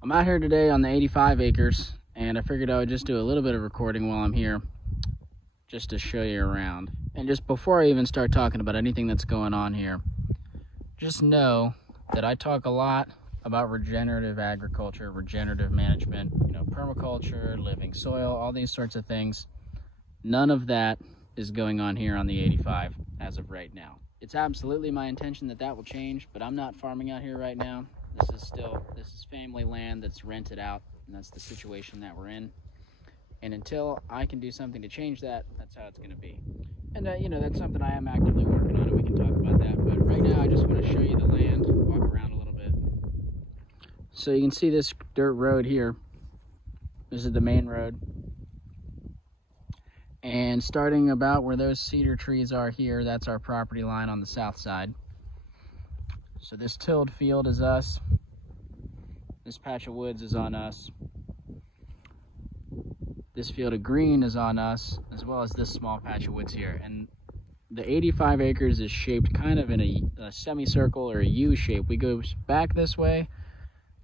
I'm out here today on the 85 acres, and I figured I would just do a little bit of recording while I'm here, just to show you around. And just before I even start talking about anything that's going on here, just know that I talk a lot about regenerative agriculture, regenerative management, permaculture, living soil, all these sorts of things. None of that is going on here on the 85 as of right now. It's absolutely my intention that will change, but I'm not farming out here right now. This is family land that's rented out, and that's the situation that we're in. And until I can do something to change that, that's how it's going to be. And that's something I am actively working on, and we can talk about that. But right now, I just want to show you the land, walk around a little bit. So you can see this dirt road here. This is the main road. And starting about where those cedar trees are here, that's our property line on the south side. So this tilled field is us. This patch of woods is on us. This field of green is on us, as well as this small patch of woods here. And the 85 acres is shaped kind of in a semicircle or a U shape. We go back this way,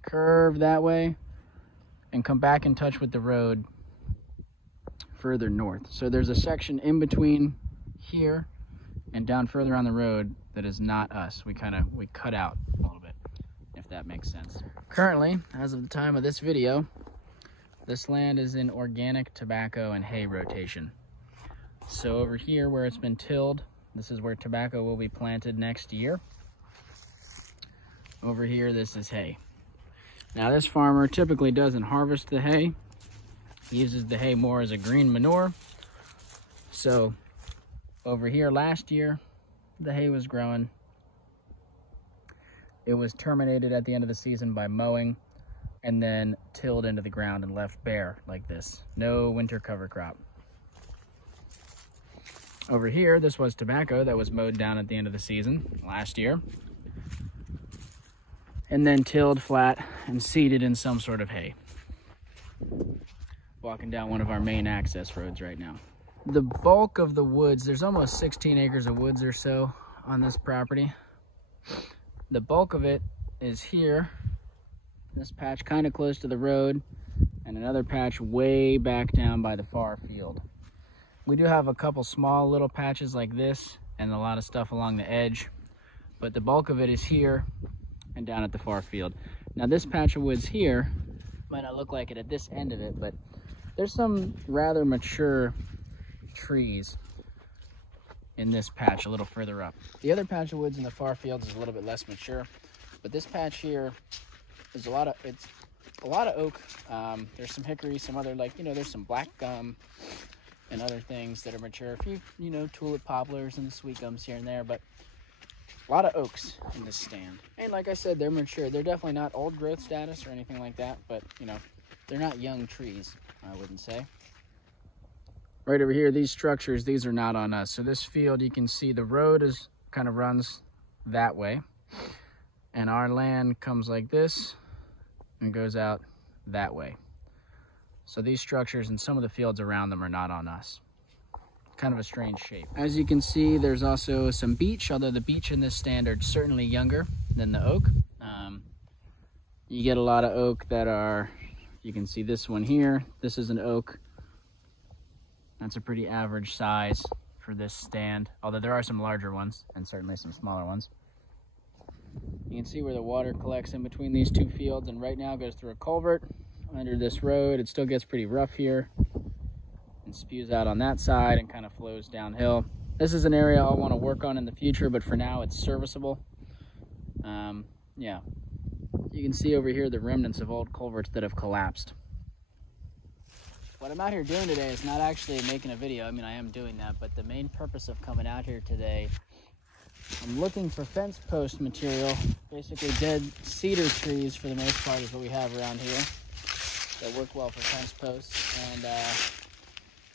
curve that way, and come back in touch with the road further north. So there's a section in between here and down further on the road that is not us. We cut out a little bit, if that makes sense. Currently, as of the time of this video, this land is in organic tobacco and hay rotation. So over here where it's been tilled, this is where tobacco will be planted next year. Over here, this is hay. Now this farmer typically doesn't harvest the hay. He uses the hay more as a green manure. So over here last year, the hay was growing. It was terminated at the end of the season by mowing and then tilled into the ground and left bare like this. No winter cover crop. Over here, this was tobacco that was mowed down at the end of the season last year, and then tilled flat and seeded in some sort of hay. Walking down one of our main access roads right now. The bulk of the woods, there's almost 16 acres of woods or so on this property. The bulk of it is here, this patch kind of close to the road, and another patch way back down by the far field. We do have a couple small little patches like this and a lot of stuff along the edge, but the bulk of it is here and down at the far field. Now this patch of woods here might not look like it at this end of it, but there's some rather mature trees in this patch a little further up. The other patch of woods in the far fields is a little bit less mature, but this patch here is a lot of oak. There's some hickory, some other there's some black gum and other things that are mature. A few, tulip poplars and sweet gums here and there, but a lot of oaks in this stand. And like I said, they're mature. They're definitely not old growth status or anything like that, but they're not young trees, I wouldn't say. Right over here, these structures, these are not on us. So this field, you can see the road kind of runs that way. And our land comes like this and goes out that way. So these structures and some of the fields around them are not on us. Kind of a strange shape. As you can see, there's also some beech, although the beech in this stand are certainly younger than the oak. You get a lot of oak that are, you can see this one here. This is an oak. That's a pretty average size for this stand, although there are some larger ones and certainly some smaller ones. You can see where the water collects in between these two fields, and right now goes through a culvert under this road. It still gets pretty rough here and spews out on that side and kind of flows downhill. This is an area I'll want to work on in the future, but for now it's serviceable. Yeah, you can see over here the remnants of old culverts that have collapsed. What I'm out here doing today is not actually making a video. I mean, I am doing that, but the main purpose of coming out here today, I'm looking for fence post material. Basically dead cedar trees for the most part is what we have around here that work well for fence posts, and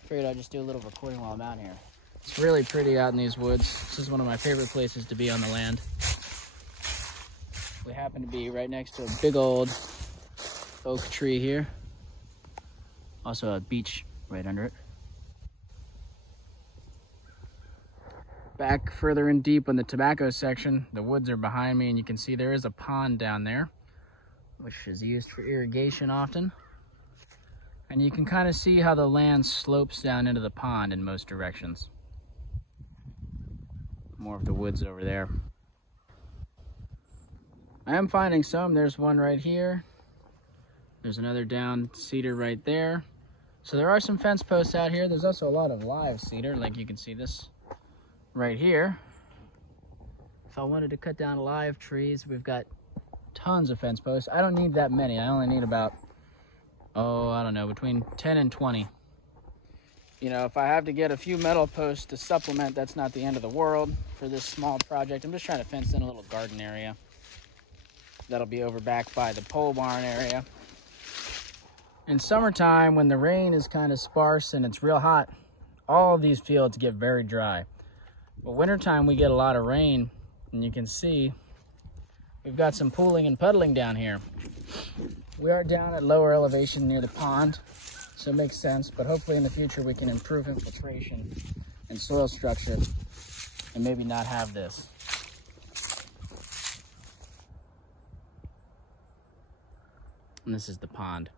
figured I'd just do a little recording while I'm out here. It's really pretty out in these woods. This is one of my favorite places to be on the land. We happen to be right next to a big old oak tree here. Also a beech right under it. Back further in deep in the tobacco section, the woods are behind me, and you can see there is a pond down there. which is used for irrigation often. And you can kind of see how the land slopes down into the pond in most directions. More of the woods over there. I am finding some. There's one right here. There's another down cedar right there. So there are some fence posts out here. There's also a lot of live cedar, like you can see this right here. If I wanted to cut down live trees, we've got tons of fence posts. I don't need that many. I only need about, I don't know, between 10 and 20. You know, if I have to get a few metal posts to supplement, that's not the end of the world for this small project. I'm just trying to fence in a little garden area. That'll be over back by the pole barn area. In summertime, when the rain is kind of sparse and it's real hot, all of these fields get very dry. But wintertime, we get a lot of rain, and you can see we've got some pooling and puddling down here. We are down at lower elevation near the pond, so it makes sense, but hopefully in the future we can improve infiltration and soil structure and maybe not have this. And this is the pond.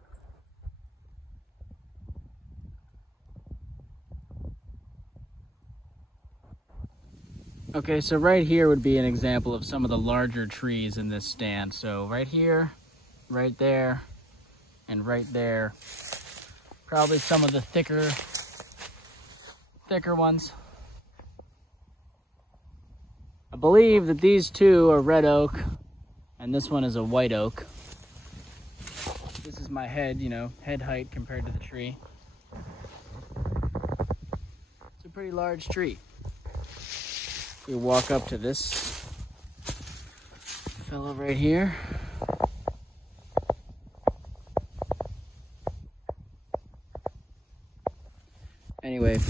Okay, so right here would be an example of some of the larger trees in this stand. So right here, right there, and right there. Probably some of the thicker ones. I believe that these two are red oak, and this one is a white oak. This is my head, you know, head height compared to the tree. It's a pretty large tree. We walk up to this fellow right here. Anyway,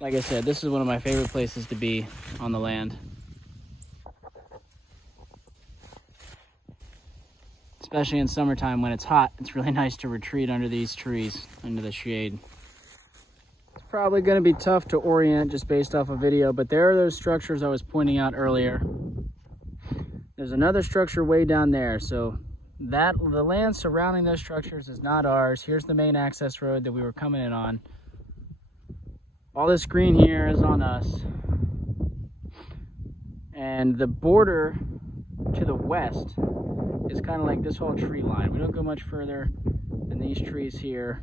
like I said, this is one of my favorite places to be on the land. Especially in summertime when it's hot, it's really nice to retreat under these trees, under the shade. It's probably going to be tough to orient just based off a video, but there are those structures I was pointing out earlier. There's another structure way down there, so the land surrounding those structures is not ours. Here's the main access road that we were coming in on. All this green here is on us. And the border to the west is kind of like this whole tree line. We don't go much further than these trees here.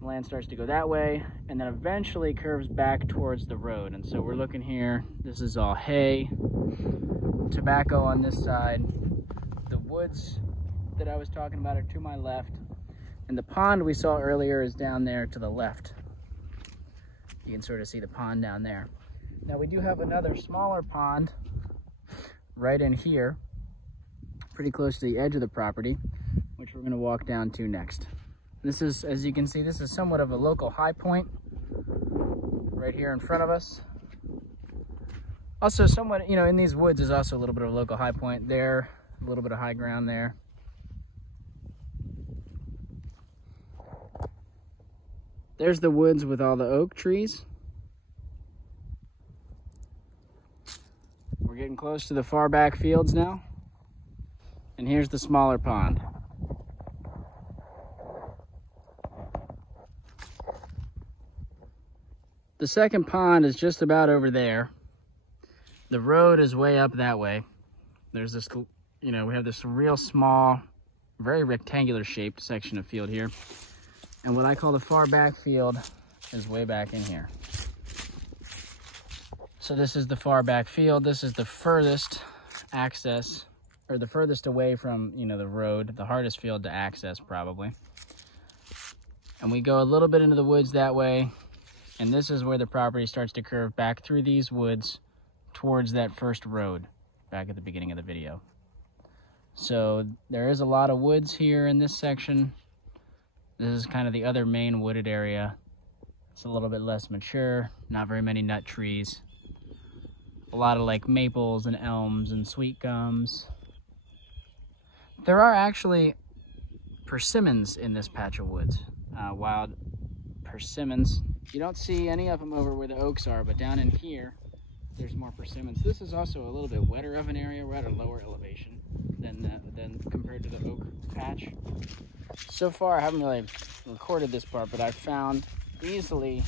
The land starts to go that way and then eventually curves back towards the road. And so we're looking here, this is all hay, tobacco on this side. The woods that I was talking about are to my left. And the pond we saw earlier is down there to the left. You can sort of see the pond down there. Now we do have another smaller pond right in here, pretty close to the edge of the property, which we're gonna walk down to next. This is, as you can see, this is somewhat of a local high point right here in front of us. Also somewhat, you know, in these woods is also a little bit of a local high point there, a little bit of high ground there. There's the woods with all the oak trees. We're getting close to the far back fields now. And here's the smaller pond. The second pond is just about over there. The road is way up that way. There's this, you know, we have this real small, very rectangular shaped section of field here. And what I call the far back field is way back in here. So this is the far back field. This is the furthest access, or the furthest away from, you know, the road, the hardest field to access probably. And we go a little bit into the woods that way. And this is where the property starts to curve back through these woods towards that first road back at the beginning of the video. So there is a lot of woods here in this section. This is kind of the other main wooded area. It's a little bit less mature, not very many nut trees. A lot of like maples and elms and sweet gums. There are actually persimmons in this patch of woods, wild persimmons. You don't see any of them over where the oaks are, but down in here, there's more persimmons. This is also a little bit wetter of an area. We're at a lower elevation than compared to the oak patch. So far, I haven't really recorded this part, but I've found easily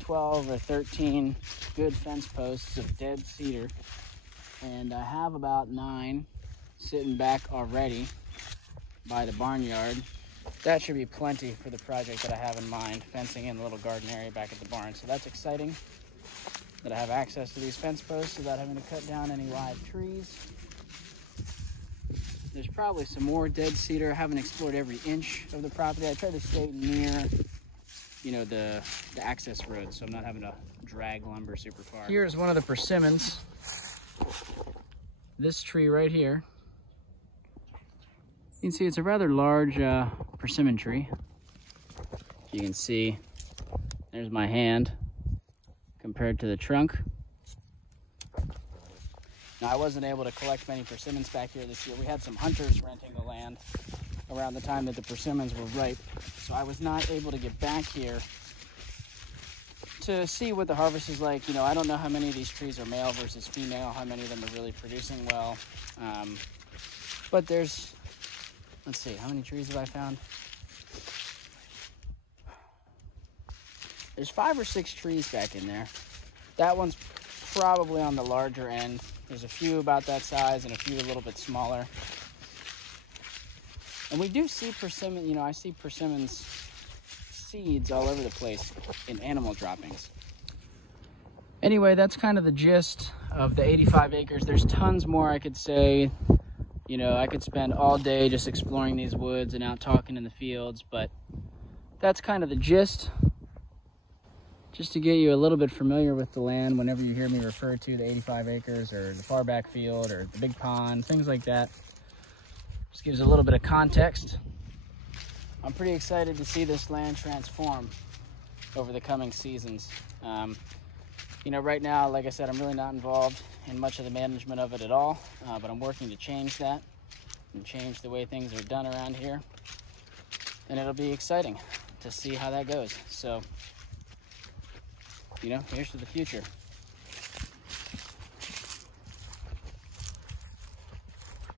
12 or 13 good fence posts of dead cedar, and I have about 9 sitting back already by the barnyard. That should be plenty for the project that I have in mind, fencing in a little garden area back at the barn. So that's exciting that I have access to these fence posts without having to cut down any live trees. There's probably some more dead cedar. I haven't explored every inch of the property. I try to stay near, you know, the access road, so I'm not having to drag lumber super far. Here's one of the persimmons. This tree right here. You can see it's a rather large persimmon tree. You can see there's my hand compared to the trunk. Now, I wasn't able to collect many persimmons back here this year. We had some hunters renting the land around the time that the persimmons were ripe, so I was not able to get back here to see what the harvest is like. You know, I don't know how many of these trees are male versus female, how many of them are really producing well. But there's, let's see, how many trees have I found? There's 5 or 6 trees back in there. That one's probably on the larger end. There's a few about that size and a few a little bit smaller. And we do see persimmon, you know, I see persimmons seeds all over the place in animal droppings. Anyway, that's kind of the gist of the 85 acres. There's tons more I could say. You know, I could spend all day just exploring these woods and out talking in the fields, but that's kind of the gist. Just to get you a little bit familiar with the land whenever you hear me refer to the 85 acres or the far back field or the big pond, things like that. Just gives a little bit of context. I'm pretty excited to see this land transform over the coming seasons. You know, right now, like I said, I'm really not involved in much of the management of it at all, but I'm working to change that and change the way things are done around here. And it'll be exciting to see how that goes. So, you know, here's to the future.